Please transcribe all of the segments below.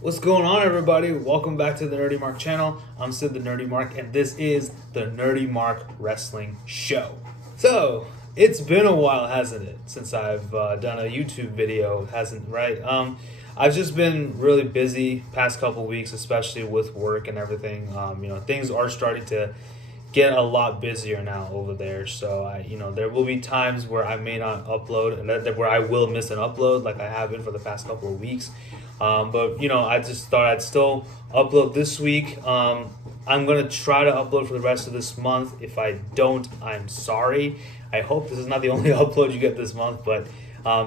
What's going on, everybody? Welcome back to the NerdyMark channel. I'm Sid the NerdyMark, and this is the NerdyMark Wrestling Show. So, it's been a while, hasn't it, since I've done a YouTube video, hasn't, right? I've just been really busy past couple weeks, especially with work and everything. Things are starting to get a lot busier now over there. So there will be times where I may not upload, and where I will miss an upload, like I have been for the past couple of weeks. But I just thought I'd still upload this week. I'm gonna try to upload for the rest of this month. If I don't, I'm sorry. I hope this is not the only upload you get this month, but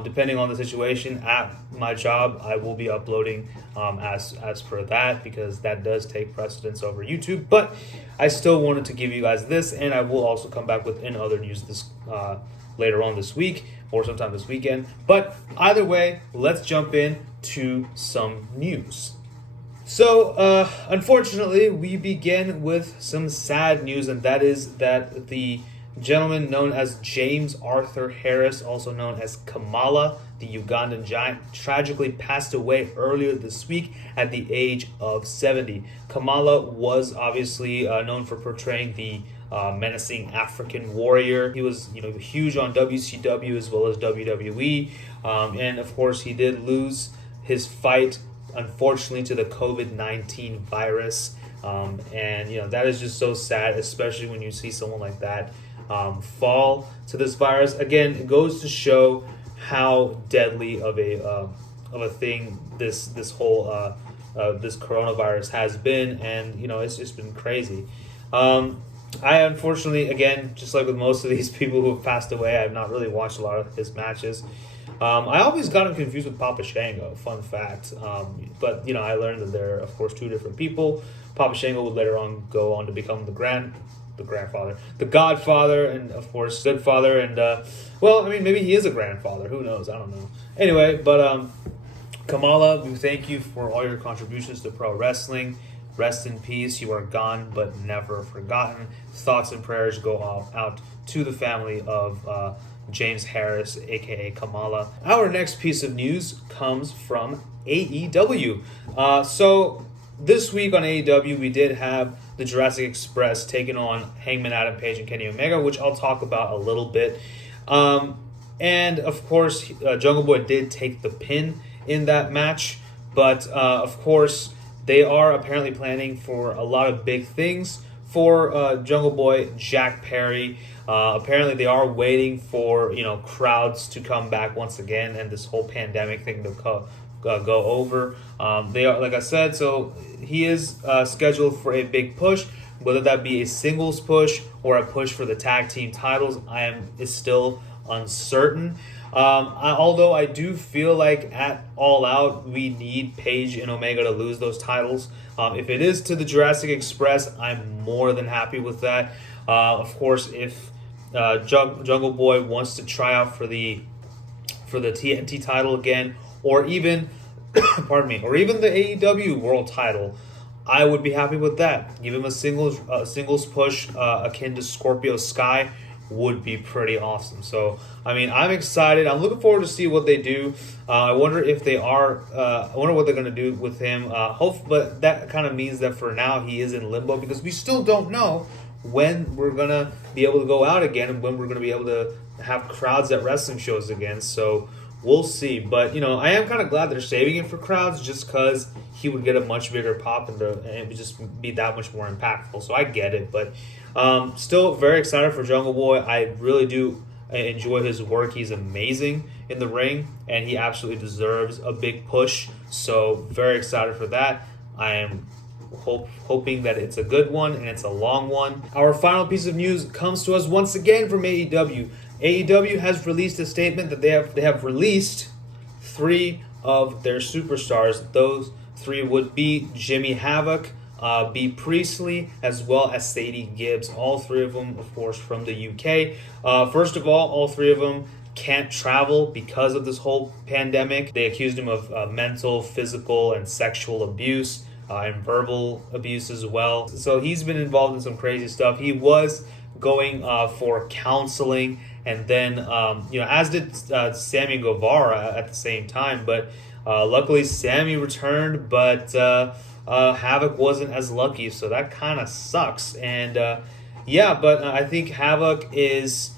depending on the situation at my job, I will be uploading as per that, because that does take precedence over YouTube. But I still wanted to give you guys this, and I will also come back with in other news this later on this week or sometime this weekend. But either way, let's jump in to some news. So, unfortunately, we begin with some sad news, and that is that the gentleman known as James Arthur Harris, also known as Kamala, the Ugandan Giant, tragically passed away earlier this week at the age of 70. Kamala was obviously known for portraying the menacing African warrior. He was, huge on WCW as well as WWE, and of course he did lose his fight, unfortunately, to the COVID-19 virus, and that is just so sad, especially when you see someone like that fall to this virus. Again, it goes to show how deadly of a thing this whole this coronavirus has been, and it's just been crazy. I unfortunately, again, just like with most of these people who have passed away, I have not really watched a lot of his matches. I always got him confused with Papa Shango, fun fact. But I learned that they're, of course, two different people. Papa Shango would later on go on to become the grandfather, the godfather, and of course, good father. And maybe he is a grandfather. Who knows? I don't know. Anyway, but Kamala, we thank you for all your contributions to pro wrestling. Rest in peace. You are gone, but never forgotten. Thoughts and prayers go out to the family of James Harris, aka Kamala. Our next piece of news comes from AEW. So this week on AEW, we did have the Jurassic Express taking on Hangman Adam Page and Kenny Omega, which I'll talk about a little bit. And of course, Jungle Boy did take the pin in that match, but of course, they are apparently planning for a lot of big things for Jungle Boy, Jack Perry. Apparently, they are waiting for crowds to come back once again, and this whole pandemic thing to go over. They are, like I said, so he is scheduled for a big push, whether that be a singles push or a push for the tag team titles. Is still uncertain. Although I do feel like at All Out, we need Page and Omega to lose those titles. If it is to the Jurassic Express, I'm more than happy with that. Of course, if Jungle Boy wants to try out for the TNT title again, or even, or even the AEW World title, I would be happy with that. Give him a singles push akin to Scorpio Sky would be pretty awesome. So, I'm excited. I'm looking forward to see what they do. I wonder if they are. I wonder what they're going to do with him. But that kind of means that for now he is in limbo, because we still don't know when we're going to be able to go out again and when we're going to be able to have crowds at wrestling shows again. So we'll see. But, I am kind of glad they're saving it for crowds, just because he would get a much bigger pop and it would just be that much more impactful. So I get it. But still very excited for Jungle Boy. I really do enjoy his work. He's amazing in the ring, and he absolutely deserves a big push. So very excited for that. I am hoping that it's a good one and it's a long one. Our final piece of news comes to us once again from AEW. AEW has released a statement that they have released 3 of their superstars. Those 3 would be Jimmy Havoc, B. Priestley, as well as Sadie Gibbs. All 3 of them, of course, from the UK. First of all 3 of them can't travel because of this whole pandemic. They accused him of mental, physical, and sexual abuse, and verbal abuse as well. So he's been involved in some crazy stuff. He was going for counseling, and then as did Sammy Guevara at the same time. But Luckily, Sammy returned, but Havoc wasn't as lucky, so that kind of sucks. And yeah, but I think Havoc is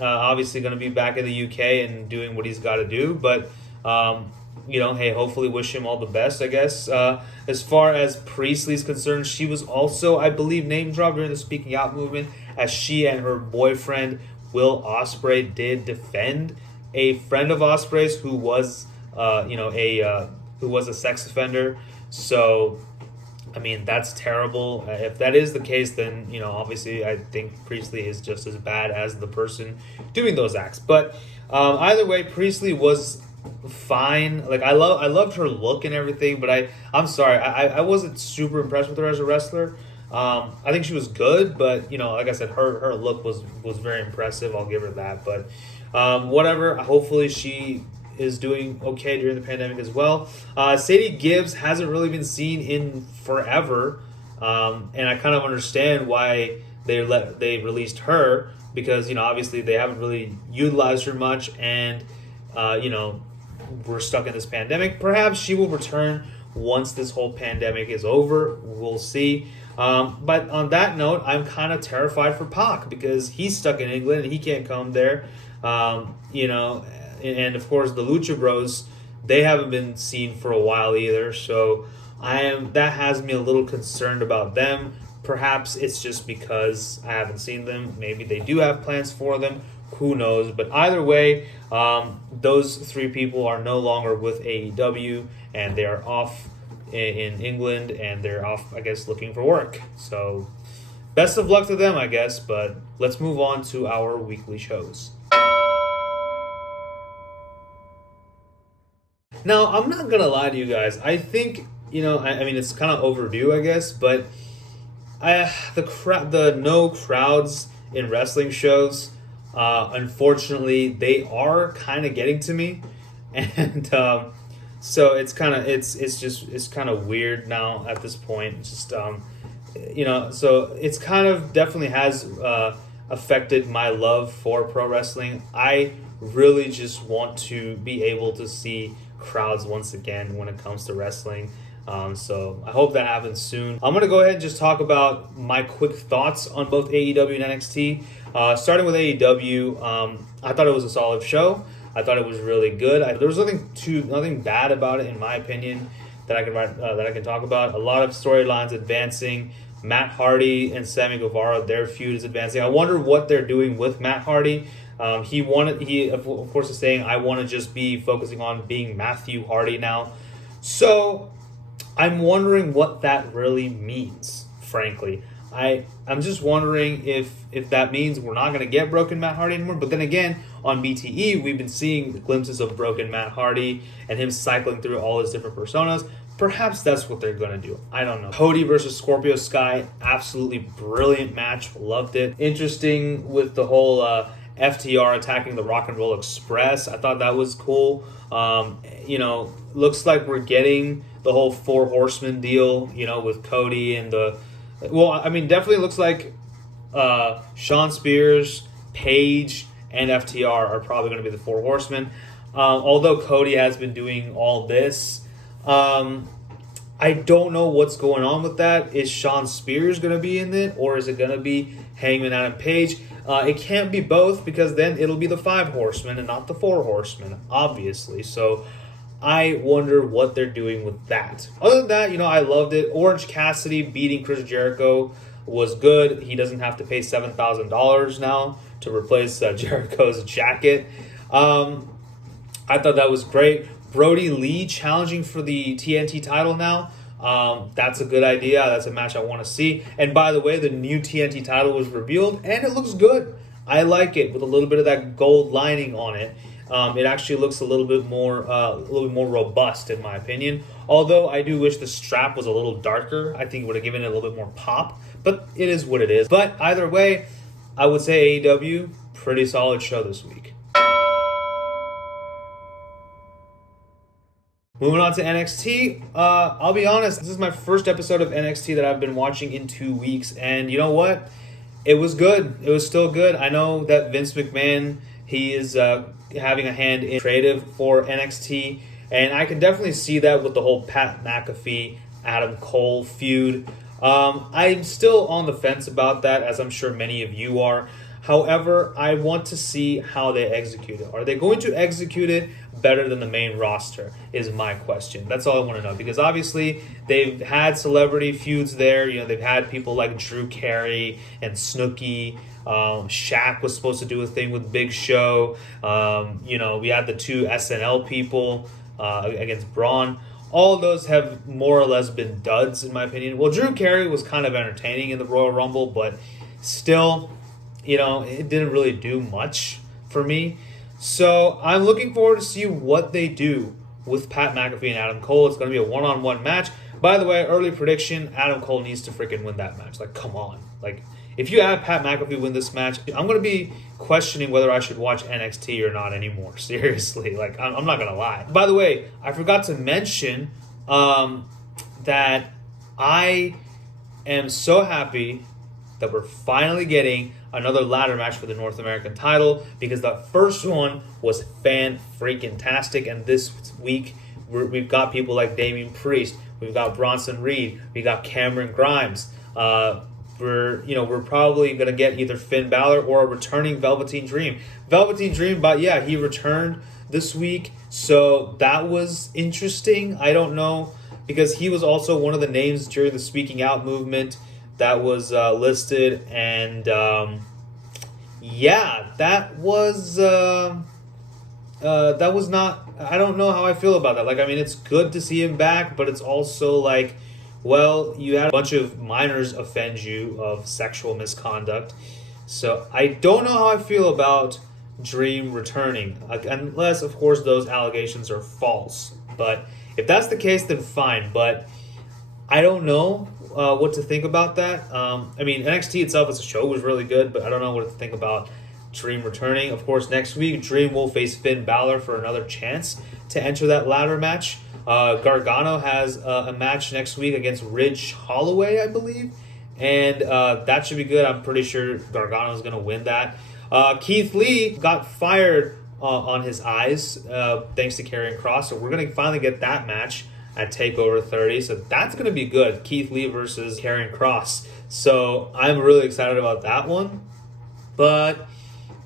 obviously going to be back in the UK and doing what he's got to do. But hey, hopefully wish him all the best, I guess. As far as Priestley's concerned, she was also, I believe, name dropped during the Speaking Out movement, as she and her boyfriend Will Ospreay did defend a friend of Ospreay's who was, who was a sex offender. So, I mean, that's terrible. If that is the case, then, obviously I think Priestley is just as bad as the person doing those acts. But either way, Priestley was fine. Like, I loved her look and everything, but I'm sorry, I wasn't super impressed with her as a wrestler. I think she was good, but like I said, her look was very impressive. I'll give her that. But whatever. Hopefully she is doing okay during the pandemic as well. Sadie Gibbs hasn't really been seen in forever, and I kind of understand why they released her, because obviously they haven't really utilized her much, and we're stuck in this pandemic. Perhaps she will return once this whole pandemic is over. We'll see. But on that note, I'm kind of terrified for Pac, because he's stuck in England and he can't come there. And of course the Lucha Bros, they haven't been seen for a while either. So that has me a little concerned about them. Perhaps it's just because I haven't seen them. Maybe they do have plans for them. Who knows? But either way, those three people are no longer with AEW, and they are off in England, and they're off, I guess, looking for work. So best of luck to them, I guess. But let's move on to our weekly shows. Now, I'm not going to lie to you guys. I think, I mean, it's kind of overdue, I guess, but the no crowds in wrestling shows, unfortunately, they are kind of getting to me. And so it's kind of weird now at this point. It's just, so it's kind of definitely has affected my love for pro wrestling. I really just want to be able to see crowds once again when it comes to wrestling. So I hope that happens soon. I'm going to go ahead and just talk about my quick thoughts on both AEW and NXT. Starting with AEW, I thought it was a solid show. I thought it was really good. There was nothing bad about it, in my opinion, that I can talk about. A lot of storylines advancing. Matt Hardy and Sammy Guevara, their feud is advancing. I wonder what they're doing with Matt Hardy. He of course is saying, I want to just be focusing on being Matthew Hardy now. So I'm wondering what that really means, frankly. I'm just wondering if that means we're not going to get Broken Matt Hardy anymore. But then again, on BTE, we've been seeing glimpses of Broken Matt Hardy and him cycling through all his different personas. Perhaps that's what they're going to do. I don't know. Cody versus Scorpio Sky, absolutely brilliant match. Loved it. Interesting with the whole FTR attacking the Rock and Roll Express. I thought that was cool. Looks like we're getting the whole Four Horsemen deal, with Cody and definitely looks like Shawn Spears, Paige, and FTR are probably going to be the Four Horsemen. Although Cody has been doing all this, I don't know what's going on with that. Is Shawn Spears going to be in it, or is it going to be Hangman Adam Page? It can't be both, because then it'll be the Five Horsemen and not the Four Horsemen, obviously. So I wonder what they're doing with that. Other than that, I loved it. Orange Cassidy beating Chris Jericho was good. He doesn't have to pay $7,000 now to replace Jericho's jacket. I thought that was great. Brody Lee challenging for the TNT title now. That's a good idea. That's a match I want to see. And by the way, the new TNT title was revealed, and it looks good. I like it with a little bit of that gold lining on it. It actually looks a little bit more robust, in my opinion. Although I do wish the strap was a little darker. I think it would have given it a little bit more pop. But it is what it is. But either way, I would say AEW, pretty solid show this week. Moving on to NXT, I'll be honest, this is my first episode of NXT that I've been watching in 2 weeks, and you know what? It was good. It was still good. I know that Vince McMahon, he is having a hand in creative for NXT, And I can definitely see that with the whole Pat McAfee, Adam Cole feud. I'm still on the fence about that, as I'm sure many of you are. However, I want to see how they execute it. Are they going to execute it better than the main roster is my question. That's all I want to know, because obviously they've had celebrity feuds there. You know, they've had people like Drew Carey and Snooki. Shaq was supposed to do a thing with Big Show. You know, we had the two SNL people against Braun. All of those have more or less been duds, in my opinion. Well, Drew Carey was kind of entertaining in the Royal Rumble, but still, you know, it didn't really do much for me. So I'm looking forward to see what they do with Pat McAfee and Adam Cole. It's going to be a one-on-one match. By the way, early prediction, Adam Cole needs to freaking win that match. Like, come on. Like, if you have Pat McAfee win this match, I'm going to be questioning whether I should watch NXT or not anymore. Seriously. Like, I'm not going to lie. By the way, I forgot to mention that I am so happy that we're finally getting another ladder match for the North American title, because the first one was fan-freaking-tastic, and this week we've got people like Damian Priest, we've got Bronson Reed, we got Cameron Grimes. We're probably gonna get either Finn Balor or a returning Velveteen Dream. Velveteen Dream, but yeah, he returned this week, so that was interesting. I don't know, because he was also one of the names during the Speaking Out movement that was listed, and that was not. I don't know how I feel about that. Like, I mean, it's good to see him back, but it's also like, well, you had a bunch of minors offend you of sexual misconduct, so I don't know how I feel about Dream returning, unless, of course, those allegations are false. But if that's the case, then fine. But I don't know what to think about that. I mean, NXT itself as a show was really good, but I don't know what to think about Dream returning. Of course, next week, Dream will face Finn Balor for another chance to enter that ladder match. Gargano has a match next week against Ridge Holloway, I believe, and that should be good. I'm pretty sure Gargano is going to win that. Keith Lee got fired on his eyes thanks to Karrion Kross, so we're going to finally get that match at TakeOver 30, so that's going to be good. Keith Lee versus Karrion Kross. So I'm really excited about that one. But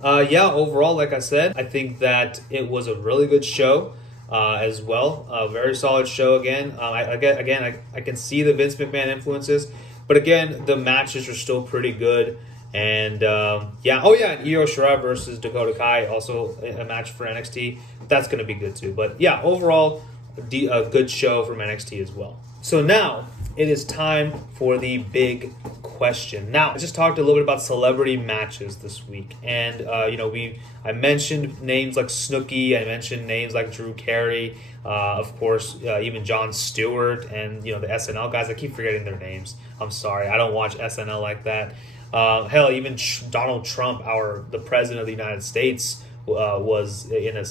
overall, like I said, I think that it was a really good show as well. A very solid show again. I can see the Vince McMahon influences, but again, the matches are still pretty good. And and Io Shirai versus Dakota Kai, also a match for NXT. That's going to be good too. But yeah, overall, a good show from NXT as well. So now it is time for the big question. Now, I just talked a little bit about celebrity matches this week, and I mentioned names like Snooki, I mentioned names like Drew Carey, of course, even Jon Stewart, and the SNL guys. I keep forgetting their names. I'm sorry, I don't watch SNL like that. Hell, even Donald Trump, the president of the United States, was in a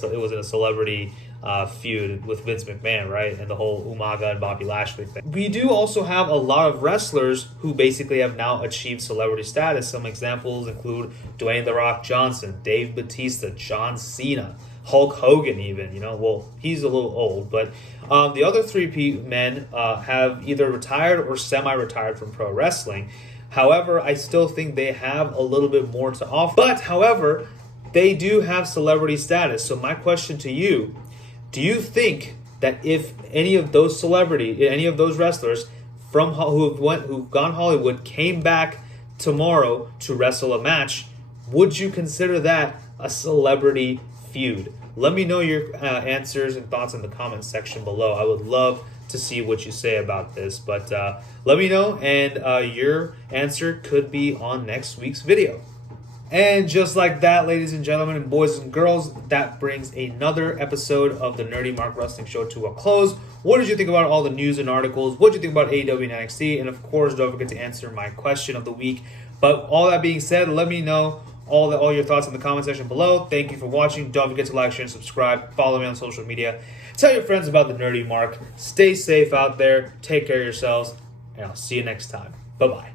celebrity feud with Vince McMahon, right? And the whole Umaga and Bobby Lashley thing. We do also have a lot of wrestlers who basically have now achieved celebrity status. Some examples include Dwayne "The Rock" Johnson, Dave Bautista, John Cena, Hulk Hogan even. Well, he's a little old, but the other three men have either retired or semi-retired from pro wrestling. However, I still think they have a little bit more to offer. But, however, they do have celebrity status. So my question to you, do you think that if any of those wrestlers who've gone Hollywood came back tomorrow to wrestle a match, would you consider that a celebrity feud? Let me know your answers and thoughts in the comments section below. I would love to see what you say about this, but let me know, and your answer could be on next week's video. And just like that, ladies and gentlemen, and boys and girls, that brings another episode of the NerdyMark Wrestling Show to a close. What did you think about all the news and articles? What did you think about AEW and NXT? And of course, don't forget to answer my question of the week. But all that being said, let me know all your thoughts in the comment section below. Thank you for watching. Don't forget to like, share, and subscribe. Follow me on social media. Tell your friends about the Nerdy Mark. Stay safe out there. Take care of yourselves. And I'll see you next time. Bye-bye.